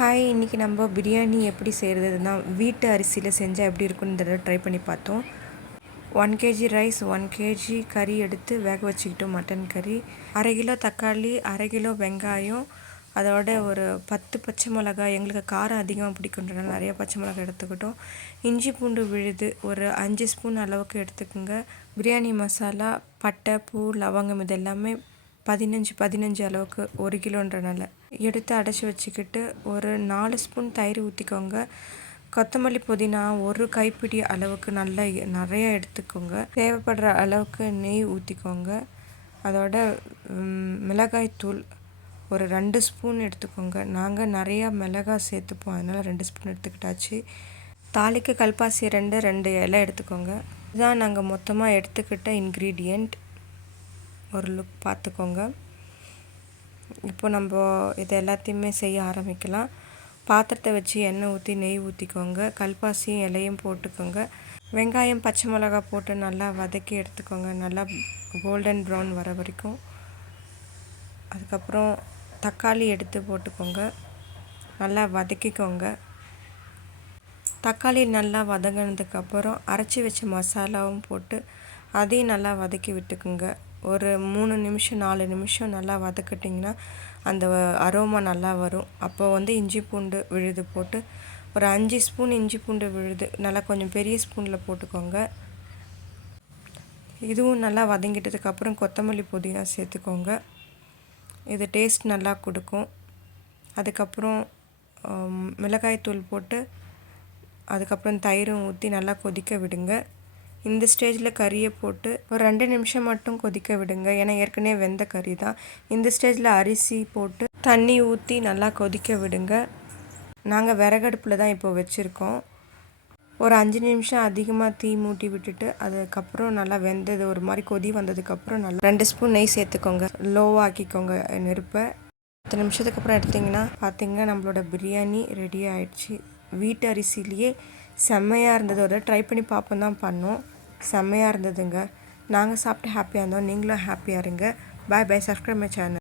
Hi, இன்றைக்கி நம்ம பிரியாணி எப்படி செய்கிறதுனா வீட்டு அரிசியில் செஞ்சால் எப்படி இருக்குன்னு ட்ரை பண்ணி பார்த்தோம். 1 kg ரைஸ், 1 kg கறி எடுத்து வேக வச்சுக்கிட்டோம். மட்டன் கறி, 1/2 கிலோ தக்காளி, 1/2 கிலோ வெங்காயம், அதோட ஒரு 10 பச்சை மிளகாய். எங்களுக்கு காரம் அதிகமாக பிடிக்குன்றனால நிறைய பச்சை மிளகாய் எடுத்துக்கிட்டோம். இஞ்சி பூண்டு விழுது ஒரு 5 ஸ்பூன் அளவுக்கு எடுத்துக்கோங்க. பிரியாணி மசாலா, பட்டை, பூ, லவங்கம் இது எல்லாமே 15 அளவுக்கு 1 கிலோன்றனால எடுத்து அடைச்சி வச்சுக்கிட்டு ஒரு 4 ஸ்பூன் தயிர் ஊற்றிக்கோங்க. கொத்தமல்லி, புதினா ஒரு கைப்பிடி அளவுக்கு நிறைய எடுத்துக்கோங்க. தேவைப்படுற அளவுக்கு நெய் ஊற்றிக்கோங்க. அதோட மிளகாய்த்தூள் ஒரு 2 ஸ்பூன் எடுத்துக்கோங்க. நாங்கள் நிறையா மிளகாய் சேர்த்துப்போம், அதனால் 2 ஸ்பூன் எடுத்துக்கிட்டாச்சு. தாளிக்கு கல்பாசி 2 இலை எடுத்துக்கோங்க. இதுதான் நாங்கள் மொத்தமாக எடுத்துக்கிட்ட இன்க்ரீடியண்ட். ஒரு லுக் பார்த்துக்கோங்க. இப்போ நம்ம இது எல்லாத்தையுமே செய்ய ஆரம்பிக்கலாம். பாத்திரத்தை வச்சு எண்ணெய் ஊற்றி நெய் ஊற்றிக்கோங்க. கல்பாசியும் இலையும் போட்டுக்கோங்க. வெங்காயம், பச்சை மிளகாய் போட்டு நல்லா வதக்கி எடுத்துக்கோங்க, நல்லா கோல்டன் ப்ரௌன் வர வரைக்கும். அதுக்கப்புறம் தக்காளி எடுத்து போட்டுக்கோங்க, நல்லா வதக்கிக்கோங்க. தக்காளி நல்லா வதங்கினதுக்கப்புறம் அரைச்சி வச்ச மசாலாவும் போட்டு அதையும் நல்லா வதக்கி விட்டுக்குங்க. ஒரு 3 நிமிஷம் 4 நிமிஷம் நல்லா வதக்கிட்டிங்கன்னா அந்த அரோமா நல்லா வரும். அப்போ இஞ்சி பூண்டு விழுது போட்டு ஒரு 5 ஸ்பூன் இஞ்சி பூண்டு விழுது நல்லா கொஞ்சம் பெரிய ஸ்பூனில் போட்டுக்கோங்க. இதுவும் நல்லா வதங்கிட்டதுக்கப்புறம் கொத்தமல்லி, புதினா சேர்த்துக்கோங்க. இது டேஸ்ட் நல்லா கொடுக்கும். அதுக்கப்புறம் மிளகாய்த்தூள் போட்டு அதுக்கப்புறம் தயிரும் ஊற்றி நல்லா கொதிக்க விடுங்க. இந்த ஸ்டேஜில் கறியை போட்டு ஒரு 2 நிமிஷம் மட்டும் கொதிக்க விடுங்க, ஏன்னா ஏற்கனவே வெந்த கறி தான். இந்த ஸ்டேஜில் அரிசி போட்டு தண்ணி ஊற்றி நல்லா கொதிக்க விடுங்க. நாங்கள் விறகடுப்பில் தான் இப்போ வச்சுருக்கோம். ஒரு 5 நிமிஷம் அதிகமாக தீ மூட்டி விட்டுட்டு அதுக்கப்புறம் நல்லா வெந்தது ஒரு மாதிரி கொதி வந்ததுக்கப்புறம் நல்லா 2 ஸ்பூன் நெய் சேர்த்துக்கோங்க. லோவாக ஆக்கிக்கோங்க நெருப்பை. 10 நிமிஷத்துக்கு அப்புறம் எடுத்திங்கன்னா பார்த்திங்கன்னா நம்மளோட பிரியாணி ரெடி ஆகிடுச்சு. வீட்டு அரிசிலேயே செம்மையாக இருந்தது. ஒரு ட்ரை பண்ணி பார்ப்போம் தான் பண்ணோம். செம்மையாக இருந்ததுங்க. நாங்கள் சாப்பிட்டு ஹாப்பியாக இருந்தோம். நீங்களும் ஹாப்பியாக இருங்க. Bye bye. Subscribe my channel.